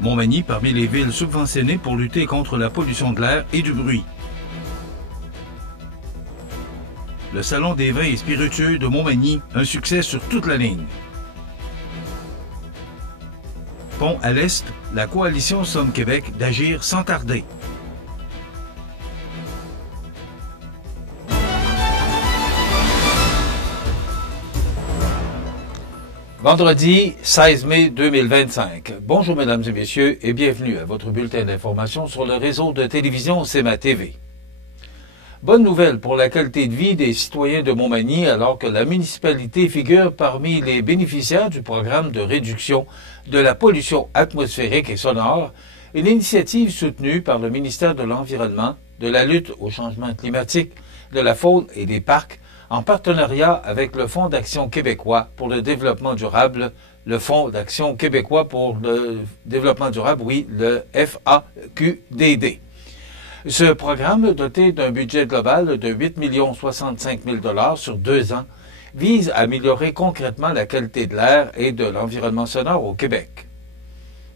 Montmagny parmi les villes subventionnées pour lutter contre la pollution de l'air et du bruit. Le Salon des vins et spiritueux de Montmagny, un succès sur toute la ligne. Pont à l'Est, la coalition Somme Québec d'agir sans tarder. Vendredi 16 mai 2025. Bonjour mesdames et messieurs et bienvenue à votre bulletin d'information sur le réseau de télévision CEMA TV. Bonne nouvelle pour la qualité de vie des citoyens de Montmagny alors que la municipalité figure parmi les bénéficiaires du programme de réduction de la pollution atmosphérique et sonore, une initiative soutenue par le ministère de l'Environnement, de la lutte au changement climatique, de la faune et des parcs, en partenariat avec le Fonds d'action québécois pour le développement durable, le Fonds d'action québécois pour le développement durable, oui, le FAQDD. Ce programme, doté d'un budget global de 8 065 000 $ sur 2 ans, vise à améliorer concrètement la qualité de l'air et de l'environnement sonore au Québec.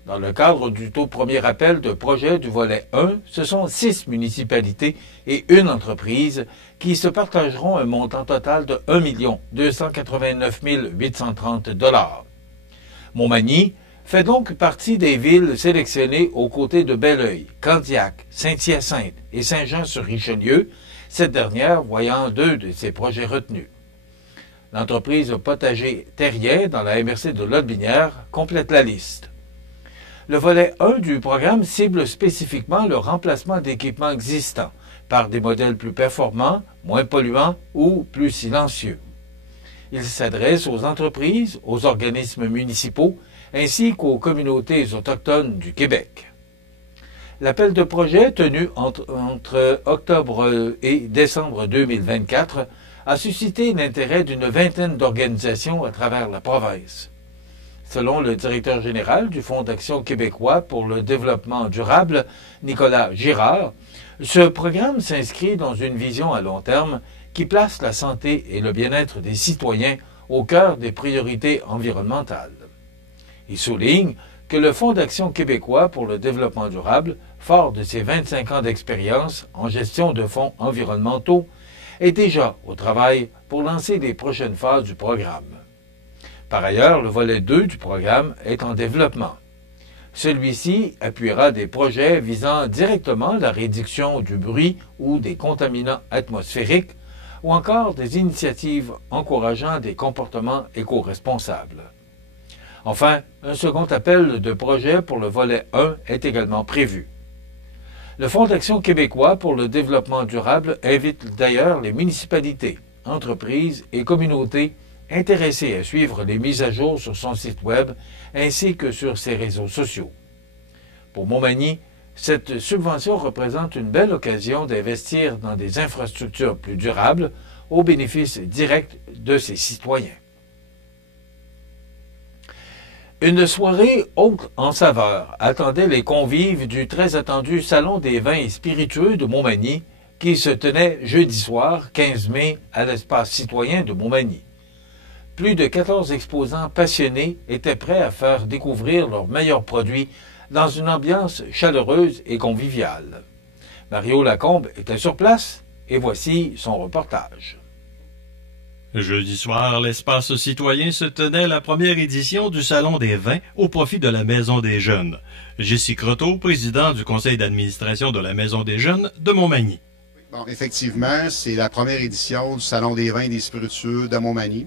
Dans le cadre du tout premier appel de projet du volet 1, ce sont 6 municipalités et une entreprise qui se partageront un montant total de 1 289 830 $. Montmagny fait donc partie des villes sélectionnées aux côtés de Belleuil, Candiac, Saint-Hyacinthe et Saint-Jean-sur-Richelieu, cette dernière voyant 2 de ses projets retenus. L'entreprise Potager Terrien dans la MRC de Lotbinière complète la liste. Le volet 1 du programme cible spécifiquement le remplacement d'équipements existants par des modèles plus performants, moins polluants ou plus silencieux. Il s'adresse aux entreprises, aux organismes municipaux ainsi qu'aux communautés autochtones du Québec. L'appel de projet tenu entre octobre et décembre 2024 a suscité l'intérêt d'une vingtaine d'organisations à travers la province. Selon le directeur général du Fonds d'action québécois pour le développement durable, Nicolas Girard, ce programme s'inscrit dans une vision à long terme qui place la santé et le bien-être des citoyens au cœur des priorités environnementales. Il souligne que le Fonds d'action québécois pour le développement durable, fort de ses 25 ans d'expérience en gestion de fonds environnementaux, est déjà au travail pour lancer les prochaines phases du programme. Par ailleurs, le volet 2 du programme est en développement. Celui-ci appuiera des projets visant directement la réduction du bruit ou des contaminants atmosphériques ou encore des initiatives encourageant des comportements éco-responsables. Enfin, un second appel de projet pour le volet 1 est également prévu. Le Fonds d'action québécois pour le développement durable invite d'ailleurs les municipalités, entreprises et communautés intéressés à suivre les mises à jour sur son site Web ainsi que sur ses réseaux sociaux. Pour Montmagny, cette subvention représente une belle occasion d'investir dans des infrastructures plus durables au bénéfice direct de ses citoyens. Une soirée haute en saveur attendait les convives du très attendu Salon des vins et spiritueux de Montmagny qui se tenait jeudi soir, 15 mai, à l'espace citoyen de Montmagny. Plus de 14 exposants passionnés étaient prêts à faire découvrir leurs meilleurs produits dans une ambiance chaleureuse et conviviale. Mario Lacombe était sur place et voici son reportage. Jeudi soir, l'espace citoyen se tenait la première édition du Salon des vins au profit de la Maison des jeunes. Jessie Croteau, président du conseil d'administration de la Maison des jeunes de Montmagny. Bon, effectivement, c'est la première édition du Salon des vins et des spiritueux de Montmagny.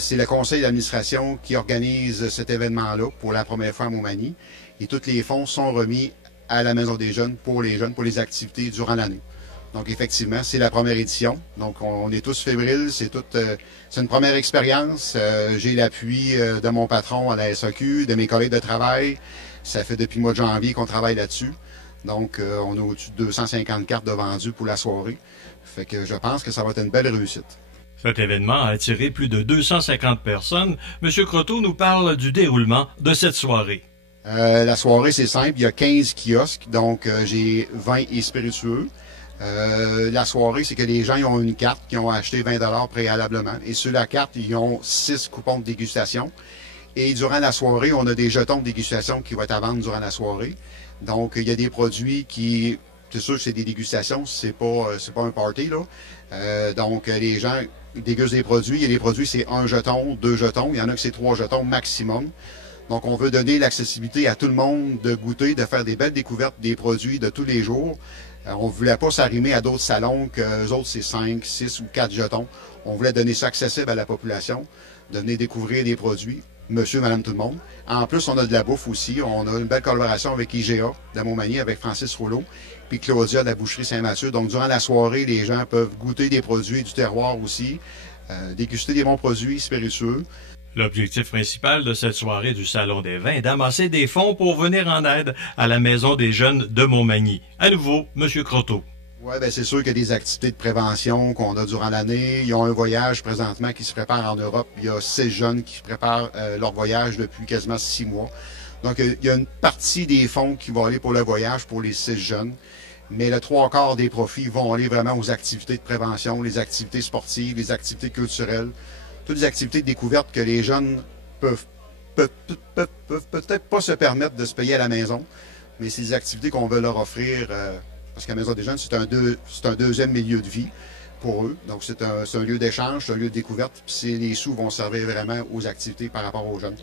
C'est le conseil d'administration qui organise cet événement-là pour la première fois à Montmagny. Et tous les fonds sont remis à la Maison des jeunes, pour les activités durant l'année. Donc, effectivement, c'est la première édition. Donc, on est tous fébriles. C'est une première expérience. J'ai l'appui de mon patron à la SAQ, de mes collègues de travail. Ça fait depuis le mois de janvier qu'on travaille là-dessus. Donc, on a au-dessus de 250 cartes de vendues pour la soirée. Fait que je pense que ça va être une belle réussite. Cet événement a attiré plus de 250 personnes. M. Croteau nous parle du déroulement de cette soirée. La soirée, c'est simple. Il y a 15 kiosques. Donc, j'ai vin et spiritueux. La soirée, c'est que les gens ils ont une carte qui ont acheté 20 $ préalablement. Et sur la carte, ils ont 6 coupons de dégustation. Et durant la soirée, on a des jetons de dégustation qui vont être à vendre durant la soirée. Donc, il y a des produits qui... C'est sûr que c'est des dégustations, c'est pas un party, là. Donc, les gens dégustent des produits. Il y a des produits, c'est 1 jeton, 2 jetons. Il y en a que c'est 3 jetons maximum. Donc, on veut donner l'accessibilité à tout le monde de goûter, de faire des belles découvertes des produits de tous les jours. On ne voulait pas s'arrimer à d'autres salons qu'eux autres, c'est 5, 6 ou 4 jetons. On voulait donner ça accessible à la population, donner découvrir des produits, monsieur, madame, tout le monde. En plus, on a de la bouffe aussi. On a une belle collaboration avec IGA de Montmagny, avec Francis Rouleau, puis Claudia de la boucherie Saint-Mathieu. Donc, durant la soirée, les gens peuvent goûter des produits du terroir aussi, déguster des bons produits spiritueux. L'objectif principal de cette soirée du Salon des vins est d'amasser des fonds pour venir en aide à la Maison des jeunes de Montmagny. À nouveau, M. Croteau. Oui, bien c'est sûr qu'il y a des activités de prévention qu'on a durant l'année. Ils ont un voyage présentement qui se prépare en Europe. Il y a 6 jeunes qui préparent leur voyage depuis quasiment 6 mois. Donc, il y a une partie des fonds qui vont aller pour le voyage pour les 6 jeunes. Mais le 3/4 des profits vont aller vraiment aux activités de prévention, les activités sportives, les activités culturelles, toutes les activités de découverte que les jeunes peuvent peut-être pas se permettre de se payer à la maison. Mais c'est des activités qu'on veut leur offrir... parce que la Maison des jeunes, c'est un deuxième milieu de vie pour eux. Donc, c'est un lieu d'échange, c'est un lieu de découverte. Puis les sous vont servir vraiment aux activités par rapport aux jeunes.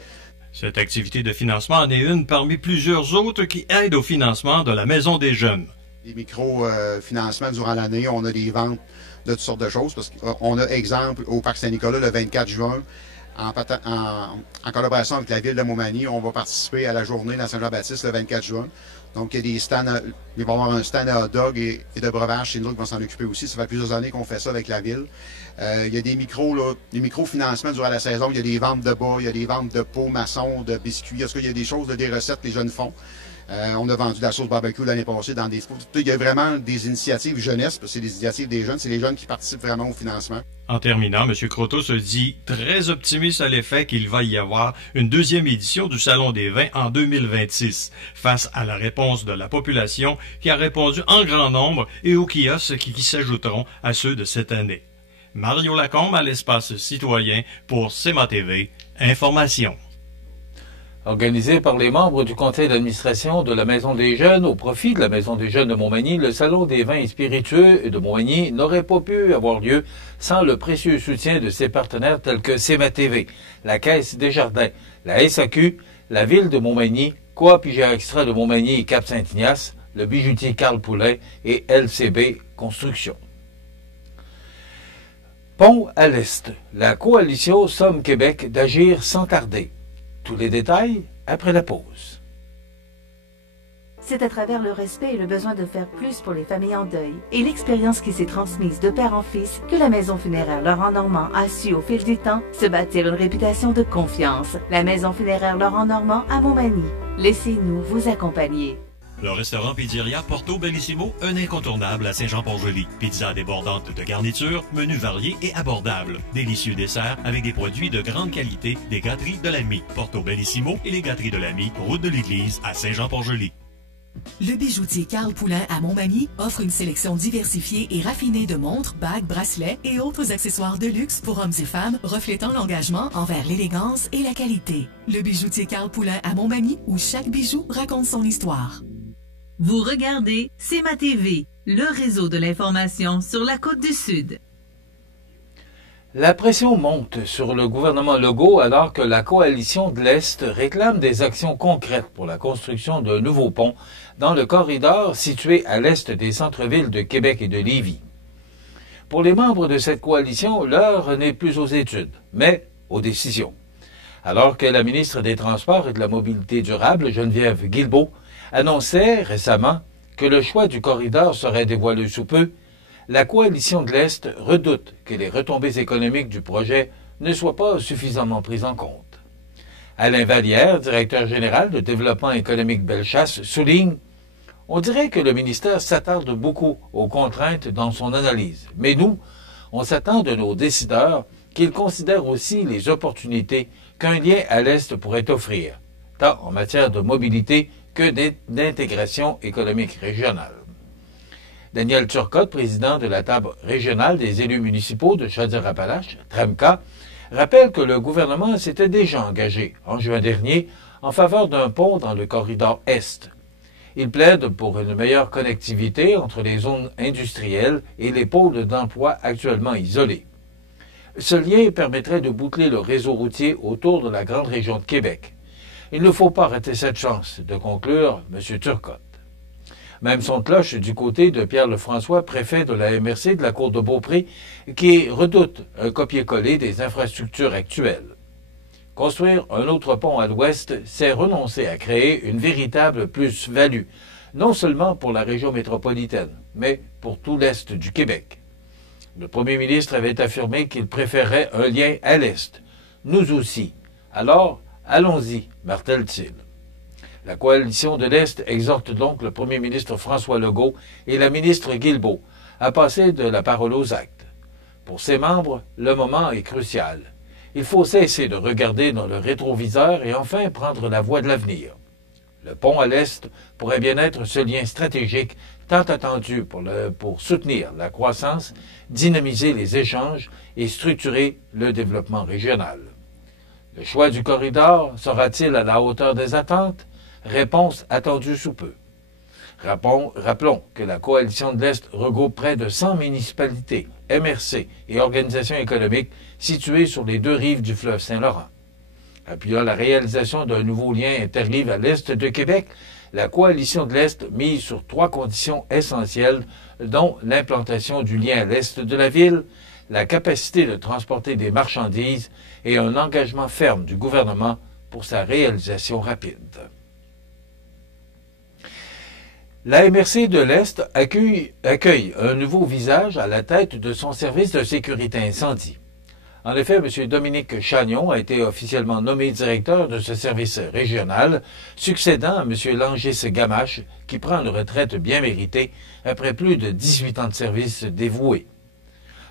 Cette activité de financement en est une parmi plusieurs autres qui aident au financement de la Maison des jeunes. Les micro-financements durant l'année, on a des ventes de toutes sortes de choses. Parce qu'on a, exemple, au Parc Saint-Nicolas, le 24 juin, en collaboration avec la ville de Montmagny, on va participer à la journée dans Saint-Jean-Baptiste le 24 juin. Donc, il y a des stands, il va y avoir un stand à hot dog et de breuvage chez nous qui vont s'en occuper aussi. Ça fait plusieurs années qu'on fait ça avec la ville. Il y a des micro-financements durant la saison. Il y a des ventes de bas, il y a des ventes de pots maçons, de biscuits. Est-ce qu'il y a des choses, des recettes que les jeunes font? On a vendu de la sauce barbecue l'année passée dans des... Il y a vraiment des initiatives jeunesse, parce que c'est des initiatives des jeunes. C'est les jeunes qui participent vraiment au financement. En terminant, M. Croteau se dit très optimiste à l'effet qu'il va y avoir une deuxième édition du Salon des vins en 2026, face à la réponse de la population qui a répondu en grand nombre et aux kiosques qui s'ajouteront à ceux de cette année. Mario Lacombe à l'espace citoyen pour CMA TV. Information. Organisé par les membres du conseil d'administration de la Maison des jeunes au profit de la Maison des jeunes de Montmagny, le Salon des vins et spiritueux de Montmagny n'aurait pas pu avoir lieu sans le précieux soutien de ses partenaires tels que CMA TV, la Caisse des Jardins, la SAQ, la Ville de Montmagny, Coop IGA Extra de Montmagny et Cap-Saint-Ignace, le bijoutier Carl Poulin et LCB Construction. Pont à l'Est. La coalition somme Québec d'agir sans tarder. Tous les détails après la pause. C'est à travers le respect et le besoin de faire plus pour les familles en deuil et l'expérience qui s'est transmise de père en fils que la Maison funéraire Laurent Normand a su au fil du temps se bâtir une réputation de confiance. La Maison funéraire Laurent Normand à Montmagny. Laissez-nous vous accompagner. Le restaurant Pizzeria Porto Bellissimo, un incontournable à Saint-Jean-Port-Joli. Pizza débordante de garniture, menu varié et abordable. Délicieux dessert avec des produits de grande qualité des gâteries de l'Ami. Porto Bellissimo et les gâteries de l'Ami, route de l'église à Saint-Jean-Port-Joli. Le bijoutier Carl Poulin à Montmagny offre une sélection diversifiée et raffinée de montres, bagues, bracelets et autres accessoires de luxe pour hommes et femmes reflétant l'engagement envers l'élégance et la qualité. Le bijoutier Carl Poulin à Montmagny où chaque bijou raconte son histoire. Vous regardez CMA TV, le réseau de l'information sur la Côte-du-Sud. La pression monte sur le gouvernement Legault alors que la coalition de l'Est réclame des actions concrètes pour la construction d'un nouveau pont dans le corridor situé à l'est des centres-villes de Québec et de Lévis. Pour les membres de cette coalition, l'heure n'est plus aux études, mais aux décisions. Alors que la ministre des Transports et de la Mobilité durable, Geneviève Guilbeault, annonçait récemment que le choix du corridor serait dévoilé sous peu, la coalition de l'Est redoute que les retombées économiques du projet ne soient pas suffisamment prises en compte. Alain Vallière, directeur général de développement économique Bellechasse, souligne « On dirait que le ministère s'attarde beaucoup aux contraintes dans son analyse, mais nous, on s'attend de nos décideurs qu'ils considèrent aussi les opportunités qu'un lien à l'Est pourrait offrir, tant en matière de mobilité que d'intégration économique régionale. » Daniel Turcotte, président de la table régionale des élus municipaux de Chaudière-Appalaches, TREMCA, rappelle que le gouvernement s'était déjà engagé, en juin dernier, en faveur d'un pont dans le corridor Est. Il plaide pour une meilleure connectivité entre les zones industrielles et les pôles d'emploi actuellement isolés. Ce lien permettrait de boucler le réseau routier autour de la grande région de Québec. Il ne faut pas rater cette chance, de conclure M. Turcotte. Même son cloche du côté de Pierre Lefrançois, préfet de la MRC de la Côte de Beaupré, qui redoute un copier-coller des infrastructures actuelles. Construire un autre pont à l'ouest, c'est renoncer à créer une véritable plus-value, non seulement pour la région métropolitaine, mais pour tout l'est du Québec. Le premier ministre avait affirmé qu'il préférerait un lien à l'est. Nous aussi. Alors, allons-y, martèle-t-il. La coalition de l'Est exhorte donc le premier ministre François Legault et la ministre Guilbeault à passer de la parole aux actes. Pour ses membres, le moment est crucial. Il faut cesser de regarder dans le rétroviseur et enfin prendre la voie de l'avenir. Le pont à l'Est pourrait bien être ce lien stratégique tant attendu pour soutenir la croissance, dynamiser les échanges et structurer le développement régional. Le choix du corridor sera-t-il à la hauteur des attentes? Réponse attendue sous peu. Rappelons que la coalition de l'Est regroupe près de 100 municipalités, MRC et organisations économiques situées sur les deux rives du fleuve Saint-Laurent. Appuyant la réalisation d'un nouveau lien interrive à l'Est de Québec, la coalition de l'Est mise sur 3 conditions essentielles, dont l'implantation du lien à l'Est de la ville, la capacité de transporter des marchandises et un engagement ferme du gouvernement pour sa réalisation rapide. La MRC de l'Est accueille un nouveau visage à la tête de son service de sécurité incendie. En effet, M. Dominique Chagnon a été officiellement nommé directeur de ce service régional, succédant à M. Langis Gamache, qui prend une retraite bien méritée après plus de 18 ans de service dévoué.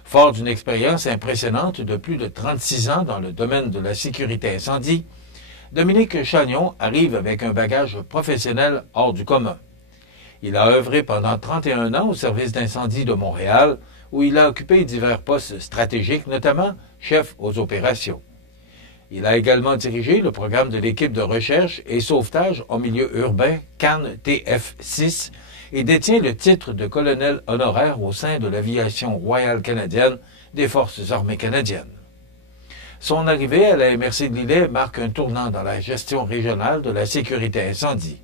Fort d'une expérience impressionnante de plus de 36 ans dans le domaine de la sécurité incendie, Dominique Chagnon arrive avec un bagage professionnel hors du commun. Il a œuvré pendant 31 ans au service d'incendie de Montréal, où il a occupé divers postes stratégiques, notamment chef aux opérations. Il a également dirigé le programme de l'équipe de recherche et sauvetage en milieu urbain CAN-TF6 et détient le titre de colonel honoraire au sein de l'aviation royale canadienne des Forces armées canadiennes. Son arrivée à la MRC de Lillet marque un tournant dans la gestion régionale de la sécurité incendie.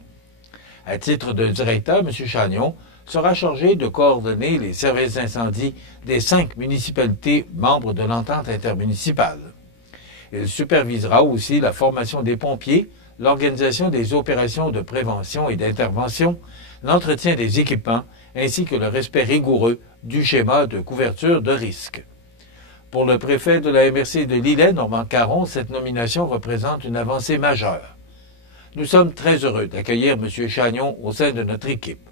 À titre de directeur, M. Chagnon sera chargé de coordonner les services d'incendie des 5 municipalités membres de l'entente intermunicipale. Il supervisera aussi la formation des pompiers, l'organisation des opérations de prévention et d'intervention, l'entretien des équipements, ainsi que le respect rigoureux du schéma de couverture de risque. Pour le préfet de la MRC de Lillet, Normand Caron, cette nomination représente une avancée majeure. Nous sommes très heureux d'accueillir M. Chagnon au sein de notre équipe.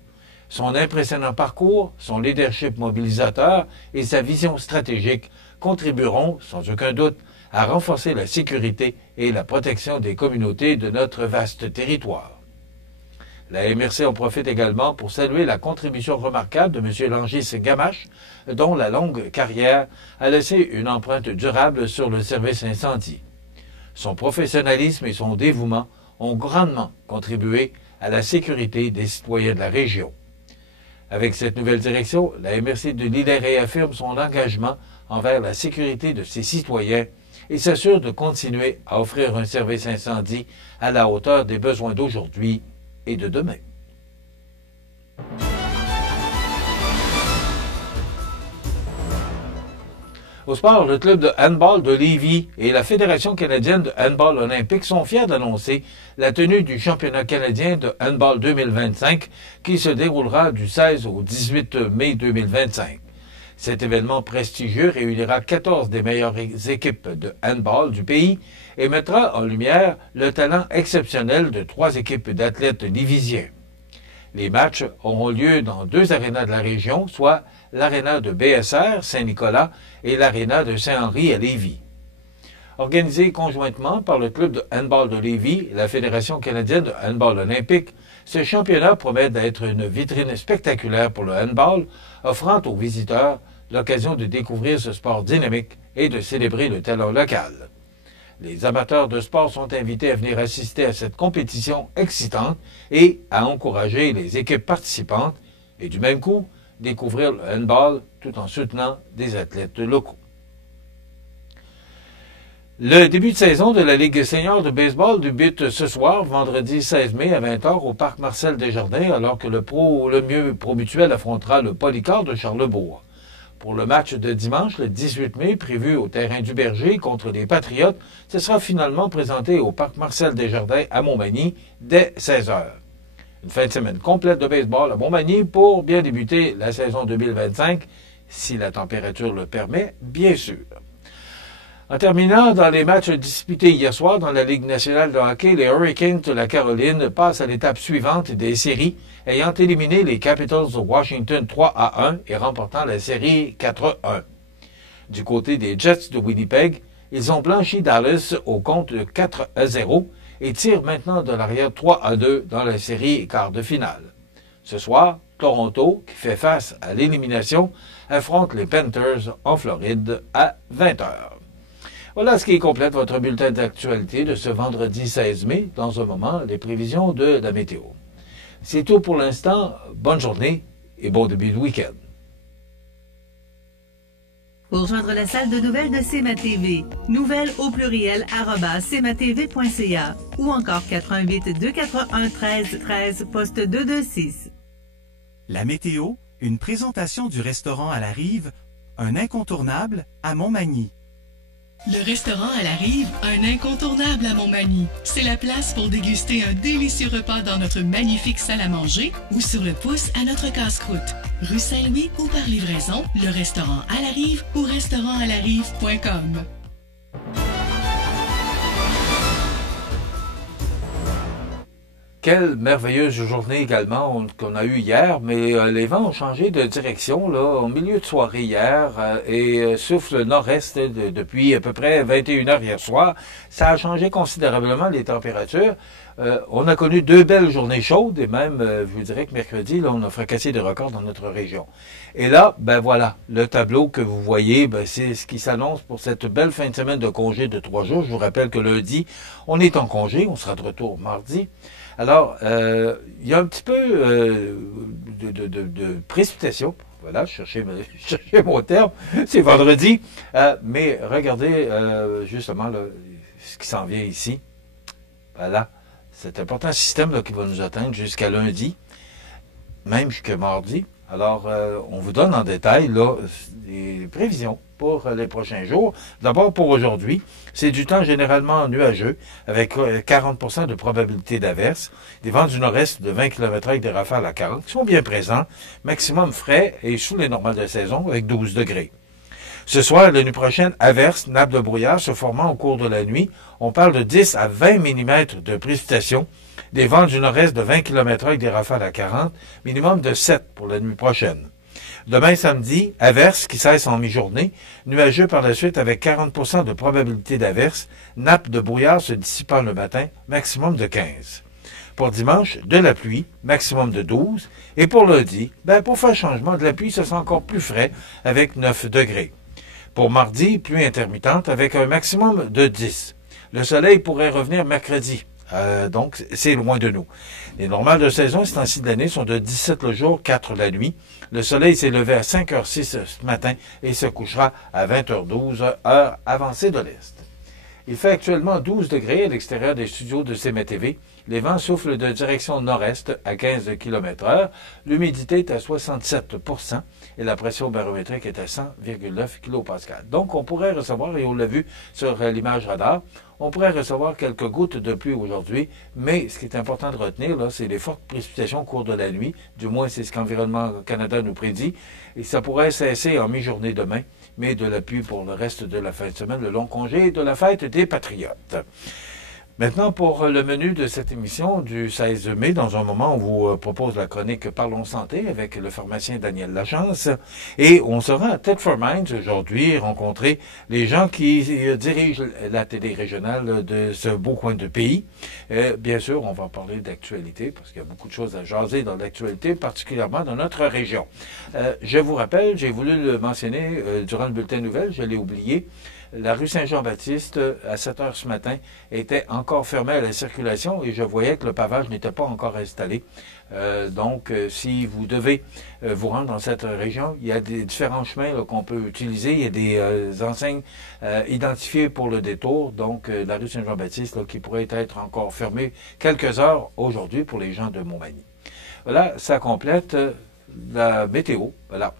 Son impressionnant parcours, son leadership mobilisateur et sa vision stratégique contribueront, sans aucun doute, à renforcer la sécurité et la protection des communautés de notre vaste territoire. La MRC en profite également pour saluer la contribution remarquable de M. Langis Gamache, dont la longue carrière a laissé une empreinte durable sur le service incendie. Son professionnalisme et son dévouement ont grandement contribué à la sécurité des citoyens de la région. Avec cette nouvelle direction, la MRC de Lillet réaffirme son engagement envers la sécurité de ses citoyens et s'assure de continuer à offrir un service incendie à la hauteur des besoins d'aujourd'hui et de demain. Au sport, le club de handball de Lévis et la Fédération canadienne de handball olympique sont fiers d'annoncer la tenue du championnat canadien de handball 2025 qui se déroulera du 16 au 18 mai 2025. Cet événement prestigieux réunira 14 des meilleures équipes de handball du pays et mettra en lumière le talent exceptionnel de 3 équipes d'athlètes lévisiens. Les matchs auront lieu dans 2 arénas de la région, soit l'aréna de BSR, Saint-Nicolas, et l'aréna de Saint-Henri à Lévis. Organisé conjointement par le club de handball de Lévis et la Fédération canadienne de handball olympique, ce championnat promet d'être une vitrine spectaculaire pour le handball, offrant aux visiteurs l'occasion de découvrir ce sport dynamique et de célébrer le talent local. Les amateurs de sport sont invités à venir assister à cette compétition excitante et à encourager les équipes participantes et du même coup découvrir le handball tout en soutenant des athlètes locaux. Le début de saison de la Ligue senior de baseball débute ce soir, vendredi 16 mai à 20h au parc Marcel Desjardins, alors que le mieux Pro Mutuel affrontera le Polycar de Charlesbourg. Pour le match de dimanche, le 18 mai, prévu au terrain du Berger contre les Patriotes, ce sera finalement présenté au parc Marcel Desjardins à Montmagny dès 16h. Une fin de semaine complète de baseball à Montmagny pour bien débuter la saison 2025, si la température le permet, bien sûr. En terminant, dans les matchs disputés hier soir dans la Ligue nationale de hockey, les Hurricanes de la Caroline passent à l'étape suivante des séries, ayant éliminé les Capitals de Washington 3-1 et remportant la série 4-1. Du côté des Jets de Winnipeg, ils ont blanchi Dallas au compte de 4-0 et tirent maintenant de l'arrière 3-2 dans la série quart de finale. Ce soir, Toronto, qui fait face à l'élimination, affronte les Panthers en Floride à 20h. Voilà ce qui complète votre bulletin d'actualité de ce vendredi 16 mai. Dans un moment, les prévisions de la météo. C'est tout pour l'instant. Bonne journée et bon début de week-end. Pour joindre la salle de nouvelles de CMA-TV, nouvelles au pluriel @cmatv.ca ou encore 88 241 13 13 poste 226. La météo, une présentation du restaurant à la Rive, un incontournable à Montmagny. Le restaurant à la Rive, un incontournable à Montmagny. C'est la place pour déguster un délicieux repas dans notre magnifique salle à manger ou sur le pouce à notre casse-croûte. Rue Saint-Louis ou par livraison, le restaurant à la Rive ou restaurantalarive.com. Quelle merveilleuse journée également qu'on a eue hier, mais les vents ont changé de direction là, au milieu de soirée hier et souffle nord-est depuis à peu près 21h hier soir. Ça a changé considérablement les températures. On a connu 2 belles journées chaudes et même, je vous dirais que mercredi, là, on a fracassé des records dans notre région. Et là, ben voilà, le tableau que vous voyez, ben, c'est ce qui s'annonce pour cette belle fin de semaine de congé de 3 jours. Je vous rappelle que lundi, on est en congé, on sera de retour mardi. Alors, il y a un petit peu de précipitation. Voilà, je cherchais mon terme. C'est vendredi. Mais regardez justement là, ce qui s'en vient ici. Voilà. C'est un important système là, qui va nous atteindre jusqu'à lundi, même jusqu'à mardi. Alors, on vous donne en détail là, des prévisions pour les prochains jours. D'abord, pour aujourd'hui, c'est du temps généralement nuageux, avec 40% de probabilité d'averse, des vents du nord-est de 20 km avec des rafales à 40, qui sont bien présents, maximum frais et sous les normales de saison, avec 12 degrés. Ce soir et la nuit prochaine, averse, nappe de brouillard se formant au cours de la nuit. On parle de 10 à 20 mm de précipitation, des vents du nord-est de 20 km avec des rafales à 40, minimum de 7 pour la nuit prochaine. Demain samedi, averse qui cesse en mi-journée, nuageux par la suite avec 40% de probabilité d'averse, nappe de brouillard se dissipant le matin, maximum de 15. Pour dimanche, de la pluie, maximum de 12. Et pour lundi, pour faire changement, de la pluie, ce sera encore plus frais avec 9 degrés. Pour mardi, pluie intermittente avec un maximum de 10. Le soleil pourrait revenir mercredi. Donc, c'est loin de nous. Les normales de saison, ce temps-ci de l'année, sont de 17 le jour, 4 la nuit. Le soleil s'est levé à 5h06 ce matin et se couchera à 20h12, heure avancée de l'Est. Il fait actuellement 12 degrés à l'extérieur des studios de CMA-TV. Les vents soufflent de direction nord-est à 15 km/h. L'humidité est à 67% et la pression barométrique est à 100,9 kPa. Donc, on pourrait recevoir, et on l'a vu sur l'image radar, on pourrait recevoir quelques gouttes de pluie aujourd'hui, mais ce qui est important de retenir, là, c'est les fortes précipitations au cours de la nuit. Du moins, c'est ce qu'Environnement Canada nous prédit. Et ça pourrait cesser en mi-journée demain, mais de la pluie pour le reste de la fin de semaine, le long congé de la fête des Patriotes. Maintenant, pour le menu de cette émission du 16 mai, dans un moment, on vous propose la chronique Parlons Santé avec le pharmacien Daniel Lachance. Et on sera à Thetford Mines aujourd'hui, rencontrer les gens qui dirigent la télé régionale de ce beau coin de pays. Bien sûr, on va parler d'actualité, parce qu'il y a beaucoup de choses à jaser dans l'actualité, particulièrement dans notre région. Je vous rappelle, j'ai voulu le mentionner durant le bulletin de nouvelles, je l'ai oublié. La rue Saint-Jean-Baptiste, à 7 heures ce matin, était encore fermée à la circulation et je voyais que le pavage n'était pas encore installé. Donc, si vous devez vous rendre dans cette région, il y a des différents chemins qu'on peut utiliser. Il y a des enseignes identifiées pour le détour. Donc, la rue Saint-Jean-Baptiste qui pourrait être encore fermée quelques heures aujourd'hui pour les gens de Montmagny. Voilà, ça complète la météo. Voilà.